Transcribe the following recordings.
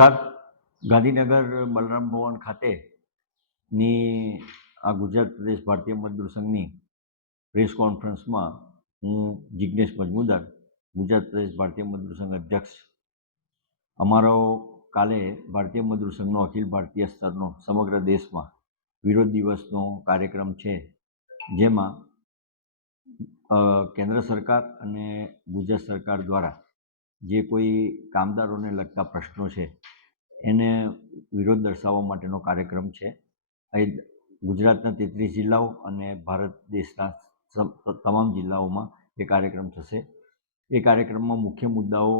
નમસ્કાર. ગાંધીનગર બલરામ ભવન ખાતેની આ ગુજરાત પ્રદેશ ભારતીય મજદૂર સંઘની પ્રેસ કોન્ફરન્સમાં હું જિજ્ઞેશ મજમુદાર, ગુજરાત પ્રદેશ ભારતીય મજદૂર સંઘ અધ્યક્ષ. અમારો કાલે ભારતીય મજદૂર સંઘનો અખિલ ભારતીય સ્તરનો સમગ્ર દેશમાં વિરોધ દિવસનો કાર્યક્રમ છે, જેમાં કેન્દ્ર સરકાર અને ગુજરાત સરકાર દ્વારા જે કોઈ કામદારોને લગતા પ્રશ્નો છે એને વિરોધ દર્શાવવા માટેનો કાર્યક્રમ છે. અહીં ગુજરાતના 33 જિલ્લાઓ અને ભારત દેશના તમામ જિલ્લાઓમાં એ કાર્યક્રમ થશે. એ કાર્યક્રમમાં મુખ્ય મુદ્દાઓ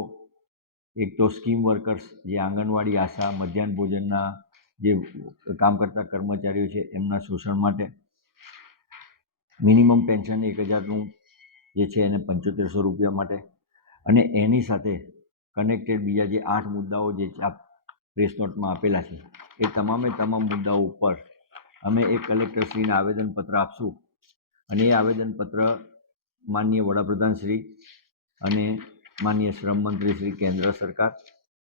એક તો સ્કીમ વર્કર્સ, જે આંગણવાડી, આશા, મધ્યાહન ભોજનના જે કામ કરતા કર્મચારીઓ છે એમના શોષણ માટે, મિનિમમ પેન્શન 1000નું જે છે એને 7500 રૂપિયા માટે, અને એની સાથે કનેક્ટેડ બીજા જે 8 મુદ્દાઓ જે પ્રેસ નોટમાં આપેલા છે એ તમામે તમામ મુદ્દાઓ ઉપર અમે એક કલેક્ટરશ્રીને આવેદનપત્ર આપશું. અને એ આવેદનપત્ર માનનીય વડાપ્રધાન શ્રી અને માનનીય શ્રમ મંત્રી શ્રી કેન્દ્ર સરકાર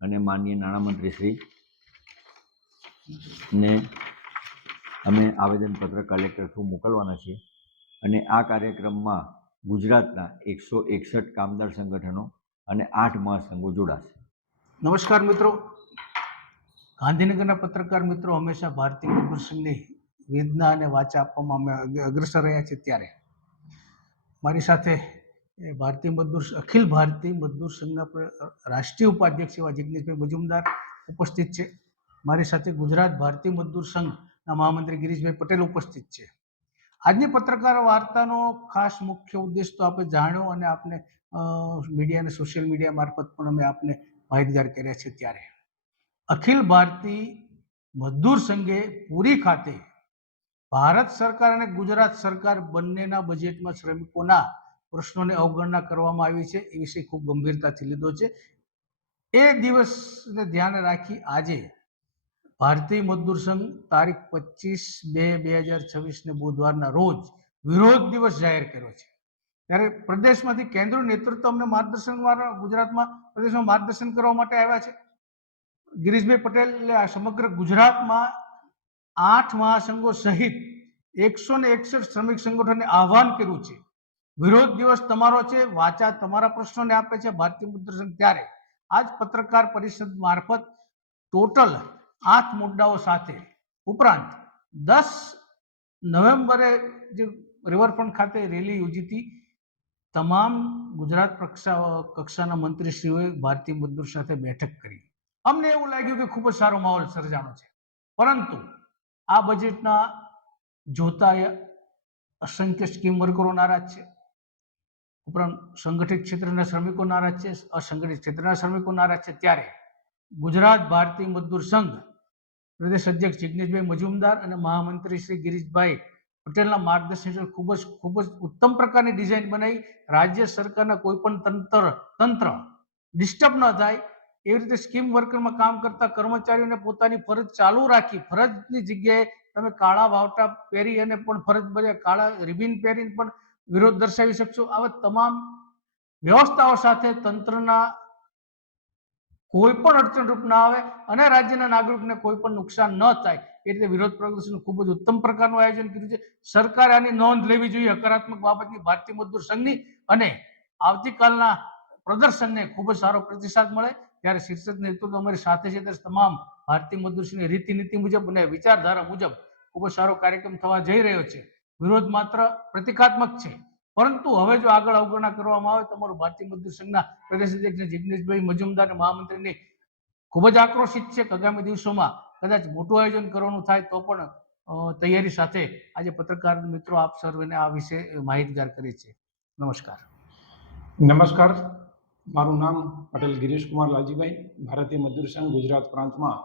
અને માનનીય નાણામંત્રી શ્રી ને અમે આવેદનપત્ર કલેક્ટર થ્રુ મોકલવાના છીએ. અને આ કાર્યક્રમમાં ગુજરાતના 161 કામદાર સંગઠનો અને 8 મહાસંઘો જોડાશે. નમસ્કાર મિત્રો. ગાંધીનગરના પત્રકાર મિત્રો હંમેશા ભારતીય મજદૂર સંઘની વેદના અને વાચા આપવામાં અમે અગ્રસર રહ્યા છીએ. ત્યારે મારી સાથે અખિલ ભારતીય મજદૂર સંઘના રાષ્ટ્રીય ઉપાધ્યક્ષ એવા જિગ્નેશભાઈ મજુમદાર ઉપસ્થિત છે. મારી સાથે ગુજરાત ભારતીય મજદૂર સંઘના મહામંત્રી ગિરીશભાઈ પટેલ ઉપસ્થિત છે. આજની પત્રકાર વાર્તાનો ખાસ મુખ્ય ઉદ્દેશ તો આપણે જાણ્યો અને આપને મીડિયા અને સોશિયલ મીડિયા મારફત પણ અમે આપને માહિતગાર કર્યા છે. ત્યારે અખિલ ભારતીય મજદૂર સંઘે પૂરી ખાતે ભારત સરકાર અને ગુજરાત સરકાર બંનેના બજેટમાં શ્રમિકોના પ્રશ્નોની અવગણના કરવામાં આવી છે એ વિષય ખૂબ ગંભીરતાથી લીધો છે. એ દિવસને ધ્યાને રાખી આજે ભારતીય મજદૂર સંઘ તારીખ 25/2/2026 બુધવારના રોજ વિરોધ દિવસ જાહેર કર્યો છે. ત્યારે પ્રદેશમાંથી કેન્દ્રનું નેતૃત્વ અમને માર્ગદર્શન ગુજરાતમાં પ્રદેશમાં માર્ગદર્શન કરવા માટે આવ્યા છે. ગિરીશભાઈ પટેલે આ સમગ્ર ગુજરાતમાં 8 મહાસંઘો સહિત 161 શ્રમિક સંગઠનોને આહ્વાન કર્યું છે. વિરોધ દિવસ તમારો છે, વાચા તમારા પ્રશ્નોને આપે છે ભારતીય મજદૂર સંઘ. ત્યારે આજ પત્રકાર પરિષદ મારફત ટોટલ 8 મુદ્દાઓ સાથે ઉપરાંત 10 નવેમ્બરે જે રિવરફ્રન્ટ ખાતે રેલી યોજી હતી, તમામ ગુજરાત કક્ષાના મંત્રીશ્રીઓએ ભારતીય મજદૂર સાથે બેઠક કરી. અમને એવું લાગ્યું કે ખૂબ જ સારો માહોલ સર્જાણો છે, પરંતુ આ બજેટના જોતા અસંખ્ય સ્કીમ વર્કરો નારાજ છે, ઉપરાંત સંગઠિત ક્ષેત્રના શ્રમિકો નારાજ છે, અસંગઠિત ક્ષેત્રના શ્રમિકો નારાજ છે. ત્યારે ગુજરાત ભારતીય મજદૂર સંઘ પ્રદેશ અધ્યક્ષ જિગ્નેશભાઈ મજુમદાર અને મહામંત્રી શ્રી ગિરીશભાઈ પટેલના માર્ગદર્શન ખૂબ જ ઉત્તમ પ્રકારની ડિઝાઇન બનાવી રાજ્ય સરકારના કોઈ પણ તંત્ર ડિસ્ટર્બ ન થાય એવી રીતે સ્કીમ વર્કરમાં કામ કરતા કર્મચારીઓને પોતાની ફરજ ચાલુ રાખી, ફરજની જગ્યાએ તમે કાળા વાવટા પહેરી અને પણ ફરજ બજાવે, કાળા રિબિન પહેરીને પણ વિરોધ દર્શાવી શકશો. આવા તમામ વ્યવસ્થાઓ સાથે તંત્રના કોઈ પણ અડચણરૂપ ના આવે અને રાજ્યના નાગરિકને કોઈ પણ નુકસાન ન થાય એ રીતે વિરોધ પ્રદર્શન ખૂબ જ ઉત્તમ પ્રકારનું આયોજન કર્યું છે. સરકારે આની નોંધ લેવી જોઈએ હકારાત્મક બાબતની ભારતીય મજદૂર સંઘની, અને આવતીકાલના પ્રદર્શનને ખૂબ જ સારો પ્રતિસાદ મળે. ત્યારે શીર્ષક નેતૃત્વ અમારી સાથે છે, ત્યારે તમામ ભારતીય મજદૂર સંઘની રીતિ મુજબ અને વિચારધારા મુજબ ખૂબ જ સારો કાર્યક્રમ થવા જઈ રહ્યો છે. વિરોધ માત્ર પ્રતિકાત્મક છે, પરંતુ હવે જો આગળ અવગણના કરવામાં આવે તો અમારું ભારતીય મજદૂર સંઘના પ્રદેશ અધ્યક્ષ જિગ્નેશભાઈ મજુમદાર અને મહામંત્રીની ખૂબ જ આક્રોશિત છે. આગામી દિવસોમાં કદાચ મોટું આયોજન કરવાનું થાય તો પણ તૈયારી સાથે આજે પત્રકાર મિત્રો આપ સર્વેને આ વિશે માહિતગાર કરી છે. નમસ્કાર. મારું નામ પટેલ ગિરીશ કુમાર લાલજીભાઈ, ભારતીય મજદૂર સંઘ ગુજરાત પ્રાંતમાં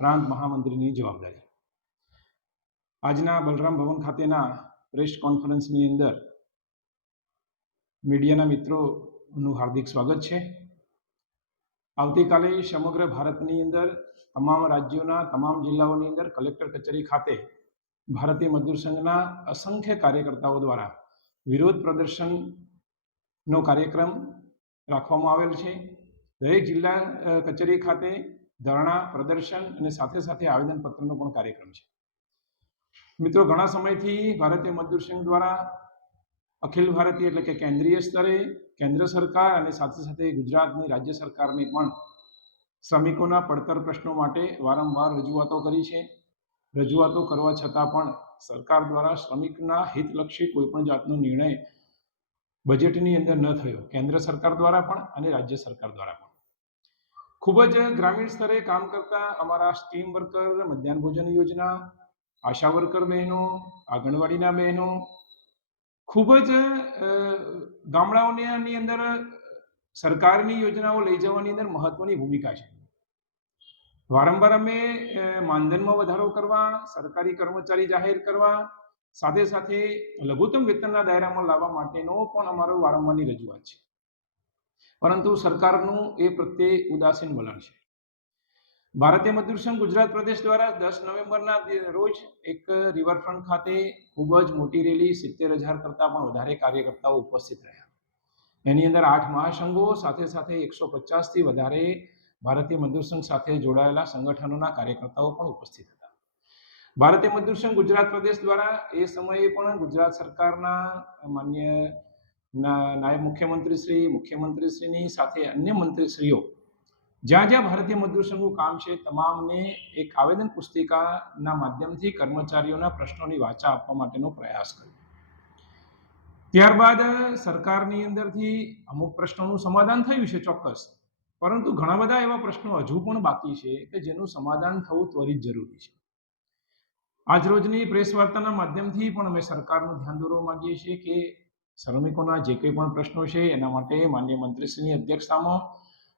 પ્રાંત મહામંત્રીની જવાબદારી. આજના બલરામ ભવન ખાતેના પ્રેસ કોન્ફરન્સની અંદર મીડિયાના મિત્રોનું હાર્દિક સ્વાગત છે. આવતીકાલે સમગ્ર ભારતની અંદર તમામ રાજ્યોના તમામ જિલ્લાઓની અંદર કલેક્ટર કચેરી ખાતે ભારતીય મજદૂર સંઘના અસંખ્ય કાર્યકર્તાઓ દ્વારા વિરોધ પ્રદર્શનનો કાર્યક્રમ રાખવામાં આવેલ છે. દરેક જિલ્લા કચેરી ખાતે ધરણા, પ્રદર્શન અને સાથે સાથે આવેદનપત્રનો પણ કાર્યક્રમ છે. મિત્રો, ઘણા સમયથી ભારતીય મજદૂર સંઘ દ્વારા અખિલ ભારતીય એટલે કે કેન્દ્રીય સ્તરે કેન્દ્ર સરકાર અને સાથે સાથે ગુજરાતની રાજ્ય સરકારને પણ શ્રમિકોના પડતર પ્રશ્નો માટે વારંવાર રજૂઆતો કરી છે. રજૂઆતો કરવા છતાં પણ સરકાર દ્વારા શ્રમિકના હિતલક્ષી કોઈપણ જાતનો નિર્ણય બજેટની અંદર ન થયો, કેન્દ્ર સરકાર દ્વારા પણ અને રાજ્ય સરકાર દ્વારા પણ. ખૂબ જ ગ્રામીણ સ્તરે કામ કરતા અમારા સ્ટીમ વર્કર, મધ્યાહન ભોજન યોજના, આશા વર્કર બહેનો, આંગણવાડીના બહેનો ખૂબ જ ગામડાઓની અંદર સરકારની યોજનાઓ લઈ જવાની અંદર મહત્વની ભૂમિકા છે. વારંવાર અમે માનધનમાં વધારો કરવા, સરકારી કર્મચારી જાહેર કરવા, સાથે સાથે લઘુત્તમ વેતનના દાયરામાં લાવવા માટેનો પણ અમારો વારંવારની રજૂઆત છે. પરંતુ સરકારનું એ પ્રત્યે ઉદાસીન વલણ છે. ભારતીય મજદૂર સંઘ ગુજરાત પ્રદેશ દ્વારા 10 નવેમ્બરના રોજ એક રિવરફ્રન્ટ ખાતે ખૂબ જ મોટી રેલી, 70,000 કરતાં પણ વધારે કાર્યકર્તાઓ ઉપસ્થિત રહ્યા. એની અંદર 8 મહાસંઘો સાથે સાથે 150થી વધારે ભારતીય મજદૂર સંઘ સાથે જોડાયેલા સંગઠનોના કાર્યકર્તાઓ પણ ઉપસ્થિત હતા. ભારતીય મજદૂર સંઘ ગુજરાત પ્રદેશ દ્વારા એ સમયે પણ ગુજરાત સરકારના માન્ય નાયબ મુખ્યમંત્રીશ્રીની સાથે અન્ય મંત્રીશ્રીઓ જ્યાં જ્યાં ભારતીય મજદૂર સંઘનું કામ છે તમામને એક આવેદન પુસ્તિકાના માધ્યમથી કર્મચારીઓના પ્રશ્નોની વાચા આપવા માટેનો પ્રયાસ કર્યો. ત્યારબાદ સરકારની અંદરથી અમુક પ્રશ્નોનું સમાધાન થયું છે ચોક્કસ, પરંતુ ઘણા બધા એવા પ્રશ્નો હજુ પણ બાકી છે કે જેનું સમાધાન થવું ત્વરિત જરૂરી છે. આજ રોજની પ્રેસ વાર્તાના માધ્યમથી પણ અમે સરકારનું ધ્યાન દોરવા માંગીએ છીએ કે શ્રમિકોના જે કંઈ પણ પ્રશ્નો છે એના માટે માન્ય મંત્રીશ્રીની અધ્યક્ષતામાં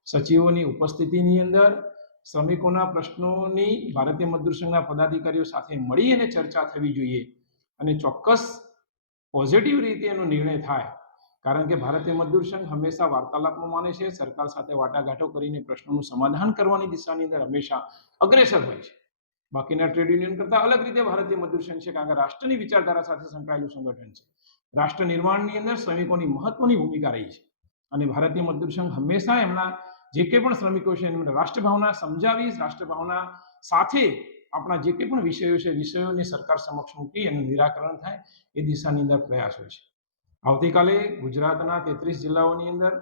સચિવોની ઉપસ્થિતિની અંદર શ્રમિકોના પ્રશ્નોની ભારતીય મજદૂર સંઘના પદાધિકારીઓ સાથે મળી અને ચર્ચા થવી જોઈએ અને ચોક્કસ પોઝિટિવ રીતે એનો નિર્ણય થાય. કારણ કે ભારતીય મજદૂર સંઘ હંમેશા વાર્તાલાપમાં માને છે, સરકાર સાથે વાટાઘાટો કરીને પ્રશ્નોનું સમાધાન કરવાની દિશાની અંદર હંમેશા અગ્રેસર હોય છે. બાકીના ટ્રેડ યુનિયન કરતાં અલગ રીતે ભારતીય મજદૂર સંઘ છે, કારણ કે રાષ્ટ્રની વિચારધારા સાથે સંકળાયેલું સંગઠન છે. રાષ્ટ્ર નિર્માણની અંદર શ્રમિકોની મહત્વની ભૂમિકા રહી છે અને ભારતીય મજદૂર સંઘ હંમેશા એમના જે કંઈ પણ શ્રમિકો છે એમને રાષ્ટ્રભાવના સમજાવી, રાષ્ટ્રભાવના સાથે આપણા જે કંઈ પણ વિષયો છે વિષયોને સરકાર સમક્ષ મૂકી એનું નિરાકરણ થાય એ દિશાની અંદર પ્રયાસ હોય છે. આવતીકાલે ગુજરાતના 33 જિલ્લાઓની અંદર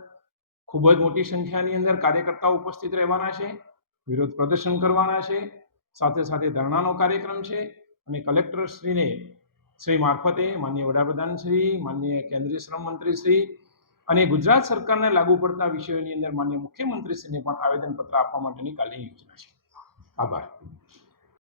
ખૂબ જ મોટી સંખ્યાની અંદર કાર્યકર્તાઓ ઉપસ્થિત રહેવાના છે, વિરોધ પ્રદર્શન કરવાના છે, સાથે સાથે ધરણાનો કાર્યક્રમ છે અને કલેક્ટરશ્રીને શ્રી મારફતે માનનીય વડાપ્રધાન શ્રી, માનનીય કેન્દ્રીય શ્રમ મંત્રી શ્રી અને ગુજરાત સરકારને લાગુ પડતા વિષયોની અંદર માનનીય મુખ્યમંત્રીશ્રીને પણ આવેદનપત્ર આપવા માટેની કાલની યોજના છે. આભાર.